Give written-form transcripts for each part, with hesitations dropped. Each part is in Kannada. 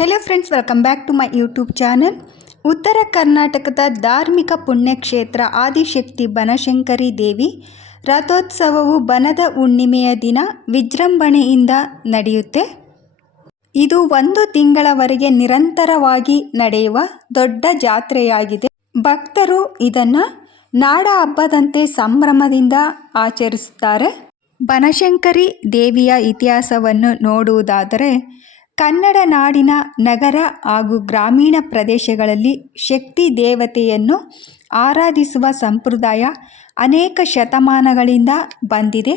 Hello friends, welcome back to my YouTube channel. ಉತ್ತರ ಕರ್ನಾಟಕದ ಧಾರ್ಮಿಕ ಪುಣ್ಯಕ್ಷೇತ್ರ ಆದಿಶಕ್ತಿ ಬನಶಂಕರಿ ದೇವಿ ರಥೋತ್ಸವವು ಬನದ ಹುಣ್ಣಿಮೆಯ ದಿನ ವಿಜೃಂಭಣೆಯಿಂದ ನಡೆಯುತ್ತೆ. ಇದು 1 ತಿಂಗಳವರೆಗೆ ನಿರಂತರವಾಗಿ ನಡೆಯುವ ದೊಡ್ಡ ಜಾತ್ರೆಯಾಗಿದೆ. ಭಕ್ತರು ಇದನ್ನು ನಾಡ ಹಬ್ಬದಂತೆ ಸಂಭ್ರಮದಿಂದ ಆಚರಿಸುತ್ತಾರೆ. ಬನಶಂಕರಿ ದೇವಿಯ ಇತಿಹಾಸವನ್ನು ನೋಡುವುದಾದರೆ, ಕನ್ನಡ ನಾಡಿನ ನಗರ ಹಾಗೂ ಗ್ರಾಮೀಣ ಪ್ರದೇಶಗಳಲ್ಲಿ ಶಕ್ತಿ ದೇವತೆಯನ್ನು ಆರಾಧಿಸುವ ಸಂಪ್ರದಾಯ ಅನೇಕ ಶತಮಾನಗಳಿಂದ ಬಂದಿದೆ.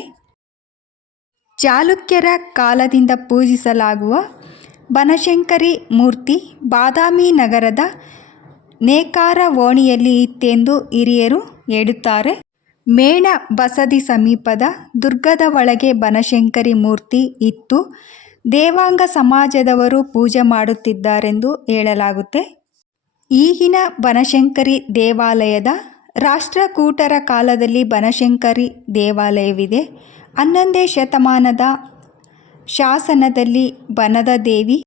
ಚಾಲುಕ್ಯರ ಕಾಲದಿಂದ ಪೂಜಿಸಲಾಗುವ ಬನಶಂಕರಿ ಮೂರ್ತಿ ಬಾದಾಮಿ ನಗರದ ನೇಕಾರ ಓಣಿಯಲ್ಲಿ ಇತ್ತೆಂದು ಹಿರಿಯರು ಹೇಳುತ್ತಾರೆ. ಮೇಣ ಬಸದಿ ಸಮೀಪದ ದುರ್ಗದ ಒಳಗೆ ಬನಶಂಕರಿ ಮೂರ್ತಿ ಇತ್ತು. ದೇವಾಂಗ ಸಮಾಜದವರು ಪೂಜೆ ಮಾಡುತ್ತಿದ್ದಾರೆಂದು ಹೇಳಲಾಗುತ್ತೆ. ಈಗಿನ ಬನಶಂಕರಿ ದೇವಾಲಯದ ರಾಷ್ಟ್ರಕೂಟರ ಕಾಲದಲ್ಲಿ ಬನಶಂಕರಿ ದೇವಾಲಯವಿದೆ. 11ನೇ ಶತಮಾನದ ಶಾಸನದಲ್ಲಿ ಬನದ ದೇವಿ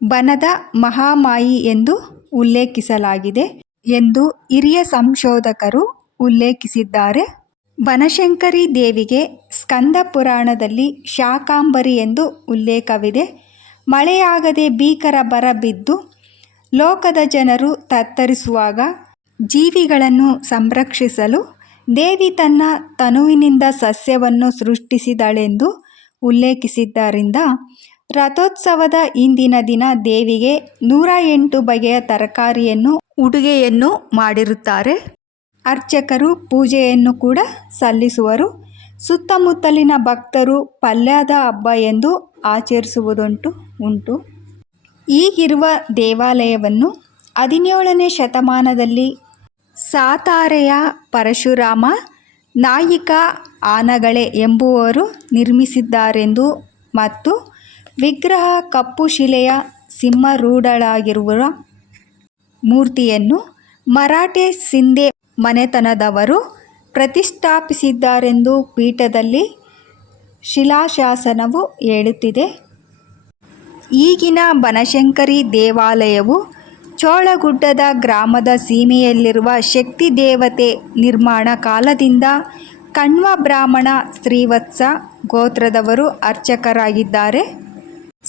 ಬನದ ಮಹಾಮಾಯಿ ಎಂದು ಉಲ್ಲೇಖಿಸಲಾಗಿದೆ ಎಂದು ಹಿರಿಯ ಸಂಶೋಧಕರು ಉಲ್ಲೇಖಿಸಿದ್ದಾರೆ. ಬನಶಂಕರಿ ದೇವಿಗೆ ಸ್ಕಂದ ಪುರಾಣದಲ್ಲಿ ಶಾಕಾಂಬರಿ ಎಂದು ಉಲ್ಲೇಖವಿದೆ. ಮಳೆಯಾಗದೆ ಭೀಕರ ಬರ ಬಿದ್ದು ಲೋಕದ ಜನರು ತತ್ತರಿಸುವಾಗ ಜೀವಿಗಳನ್ನು ಸಂರಕ್ಷಿಸಲು ದೇವಿ ತನ್ನ ತನುವಿನಿಂದ ಸಸ್ಯವನ್ನು ಸೃಷ್ಟಿಸಿದಳೆಂದು ಉಲ್ಲೇಖಿಸಿದ್ದರಿಂದ ರಥೋತ್ಸವದ ಹಿಂದಿನ ದಿನ ದೇವಿಗೆ 108 ಬಗೆಯ ತರಕಾರಿಯನ್ನು ಉಡುಗೆಯನ್ನು ಮಾಡಿರುತ್ತಾರೆ. ಅರ್ಚಕರು ಪೂಜೆಯನ್ನು ಕೂಡ ಸಲ್ಲಿಸುವರು. ಸುತ್ತಮುತ್ತಲಿನ ಭಕ್ತರು ಪಲ್ಯದ ಹಬ್ಬ ಎಂದು ಆಚರಿಸುವುದುಂಟು. ಈಗಿರುವ ದೇವಾಲಯವನ್ನು 17ನೇ ಶತಮಾನದಲ್ಲಿ ಸಾತಾರೆಯ ಪರಶುರಾಮ ನಾಯಿಕ ಆನಗಳೆ ಎಂಬುವವರು ನಿರ್ಮಿಸಿದ್ದಾರೆಂದು ಮತ್ತು ವಿಗ್ರಹ ಕಪ್ಪು ಶಿಲೆಯ ಸಿಂಹರೂಢಳಾಗಿರುವ ಮೂರ್ತಿಯನ್ನು ಮರಾಠೆ ಸಿಂಧೆ ಮನೆತನದವರು ಪ್ರತಿಷ್ಠಾಪಿಸಿದ್ದಾರೆಂದು ಪೀಠದಲ್ಲಿ ಶಿಲಾಶಾಸನವು ಹೇಳುತ್ತಿದೆ. ಈಗಿನ ಬನಶಂಕರಿ ದೇವಾಲಯವು ಚೋಳಗುಡ್ಡದ ಗ್ರಾಮದ ಸೀಮೆಯಲ್ಲಿರುವ ಶಕ್ತಿ ದೇವತೆ ನಿರ್ಮಾಣ ಕಾಲದಿಂದ ಕಣ್ವ ಬ್ರಾಹ್ಮಣ ಶ್ರೀವತ್ಸ ಗೋತ್ರದವರು ಅರ್ಚಕರಾಗಿದ್ದಾರೆ.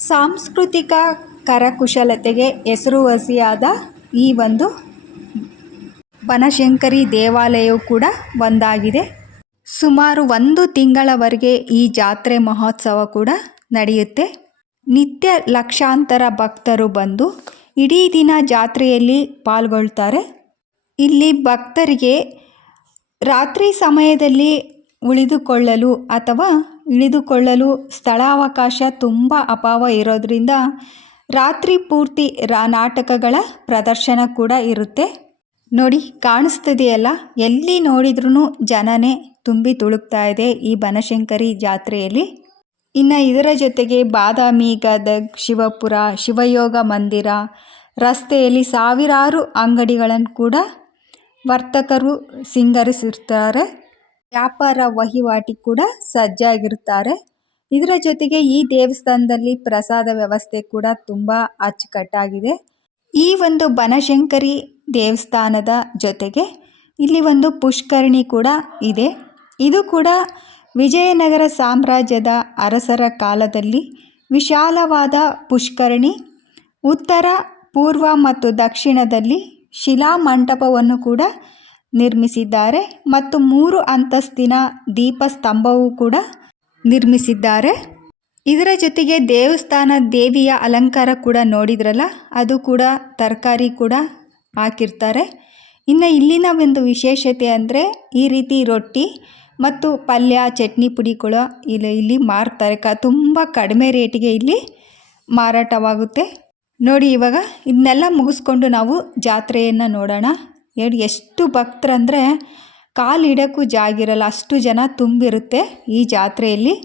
ಸಾಂಸ್ಕೃತಿಕ ಕರಕುಶಲತೆಗೆ ಹೆಸರುವಾಸಿಯಾದ ಈ ಒಂದು ಬನಶಂಕರಿ ದೇವಾಲಯವು ಕೂಡ ಒಂದಾಗಿದೆ. ಸುಮಾರು 1 ತಿಂಗಳವರೆಗೆ ಈ ಜಾತ್ರೆ ಮಹೋತ್ಸವ ಕೂಡ ನಡೆಯುತ್ತೆ. ನಿತ್ಯ ಲಕ್ಷಾಂತರ ಭಕ್ತರು ಬಂದು ಇಡೀ ದಿನ ಜಾತ್ರೆಯಲ್ಲಿ ಪಾಲ್ಗೊಳ್ತಾರೆ. ಇಲ್ಲಿ ಭಕ್ತರಿಗೆ ರಾತ್ರಿ ಸಮಯದಲ್ಲಿ ಉಳಿದುಕೊಳ್ಳಲು ಅಥವಾ ಇಳಿದುಕೊಳ್ಳಲು ಸ್ಥಳಾವಕಾಶ ತುಂಬ ಅಭಾವ ಇರೋದರಿಂದ ರಾತ್ರಿ ಪೂರ್ತಿ ನಾಟಕಗಳ ಪ್ರದರ್ಶನ ಕೂಡ ಇರುತ್ತೆ. ನೋಡಿ, ಕಾಣಿಸ್ತಿದೆಯಲ್ಲ, ಎಲ್ಲಿ ನೋಡಿದ್ರೂ ಜನನೇ ತುಂಬಿ ತುಳುಕ್ತಾ ಇದೆ ಈ ಬನಶಂಕರಿ ಜಾತ್ರೆಯಲ್ಲಿ. ಇನ್ನು ಇದರ ಜೊತೆಗೆ ಬಾದಾಮಿ, ಗದಗ್, ಶಿವಪುರ, ಶಿವಯೋಗ ಮಂದಿರ ರಸ್ತೆಯಲ್ಲಿ ಸಾವಿರಾರು ಅಂಗಡಿಗಳನ್ನು ಕೂಡ ವರ್ತಕರು ಸಿಂಗರಿಸಿರ್ತಾರೆ. ವ್ಯಾಪಾರ ವಹಿವಾಟಿಗೆ ಕೂಡ ಸಜ್ಜಾಗಿರ್ತಾರೆ. ಇದರ ಜೊತೆಗೆ ಈ ದೇವಸ್ಥಾನದಲ್ಲಿ ಪ್ರಸಾದ ವ್ಯವಸ್ಥೆ ಕೂಡ ತುಂಬ ಅಚ್ಚುಕಟ್ಟಾಗಿದೆ. ಈ ಒಂದು ಬನಶಂಕರಿ ದೇವಸ್ಥಾನದ ಜೊತೆಗೆ ಇಲ್ಲಿ ಒಂದು ಪುಷ್ಕರಣಿ ಕೂಡ ಇದೆ. ಇದು ಕೂಡ ವಿಜಯನಗರ ಸಾಮ್ರಾಜ್ಯದ ಅರಸರ ಕಾಲದಲ್ಲಿ ವಿಶಾಲವಾದ ಪುಷ್ಕರಣಿ. ಉತ್ತರ, ಪೂರ್ವ ಮತ್ತು ದಕ್ಷಿಣದಲ್ಲಿ ಶಿಲಾಮಂಟಪವನ್ನು ಕೂಡ ನಿರ್ಮಿಸಿದ್ದಾರೆ ಮತ್ತು 3 ಅಂತಸ್ತಿನ ದೀಪಸ್ತಂಭವೂ ಕೂಡ ನಿರ್ಮಿಸಿದ್ದಾರೆ. ಇದರ ಜೊತೆಗೆ ದೇವಸ್ಥಾನ ದೇವಿಯ ಅಲಂಕಾರ ಕೂಡ ನೋಡಿದ್ರಲ್ಲ, ಅದು ಕೂಡ ತರಕಾರಿ ಕೂಡ ಹಾಕಿರ್ತಾರೆ. ಇನ್ನು ಇಲ್ಲಿನ ಒಂದು ವಿಶೇಷತೆ ಅಂದರೆ ಈ ರೀತಿ ರೊಟ್ಟಿ ಮತ್ತು ಪಲ್ಯ, ಚಟ್ನಿ ಪುಡಿಗಳು ಇಲ್ಲಿ ಮಾರ್ತಾರೆ. ತುಂಬ ಕಡಿಮೆ ರೇಟಿಗೆ ಇಲ್ಲಿ ಮಾರಾಟವಾಗುತ್ತೆ. ನೋಡಿ, ಇವಾಗ ಇದನ್ನೆಲ್ಲ ಮುಗಿಸ್ಕೊಂಡು ನಾವು ಜಾತ್ರೆಯನ್ನು ನೋಡೋಣ. ಎಷ್ಟು ಭಕ್ತರಂದರೆ ಕಾಲಿಡೋಕ್ಕೂ ಜಾಗಿರಲ್ಲ, ಅಷ್ಟು ಜನ ತುಂಬಿರುತ್ತೆ ಈ ಜಾತ್ರೆಯಲ್ಲಿ.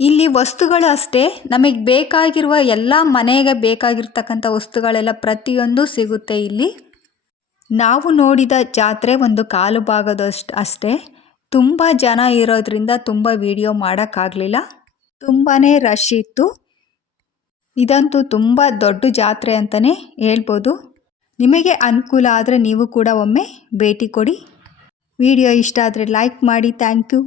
ಇಲ್ಲಿ ವಸ್ತುಗಳು ಅಷ್ಟೇ, ನಮಗೆ ಬೇಕಾಗಿರುವ ಎಲ್ಲ ಮನೆಗೆ ಬೇಕಾಗಿರ್ತಕ್ಕಂಥ ವಸ್ತುಗಳೆಲ್ಲ ಪ್ರತಿಯೊಂದು ಸಿಗುತ್ತೆ ಇಲ್ಲಿ. ನಾವು ನೋಡಿದ ಜಾತ್ರೆ ಒಂದು ಕಾಲು ಭಾಗದಷ್ಟು ಅಷ್ಟೇ. ತುಂಬ ಜನ ಇರೋದ್ರಿಂದ ತುಂಬ ವಿಡಿಯೋ ಮಾಡೋಕ್ಕಾಗಲಿಲ್ಲ. ತುಂಬಾ ರಶ್ ಇತ್ತು. ಇದಂತೂ ತುಂಬ ದೊಡ್ಡ ಜಾತ್ರೆ ಅಂತಲೇ ಹೇಳ್ಬೋದು. ನಿಮಗೆ ಅನುಕೂಲ ಆದರೆ ನೀವು ಕೂಡ ಒಮ್ಮೆ ಭೇಟಿ ಕೊಡಿ. ವಿಡಿಯೋ ಇಷ್ಟ ಆದರೆ ಲೈಕ್ ಮಾಡಿ. Thank you.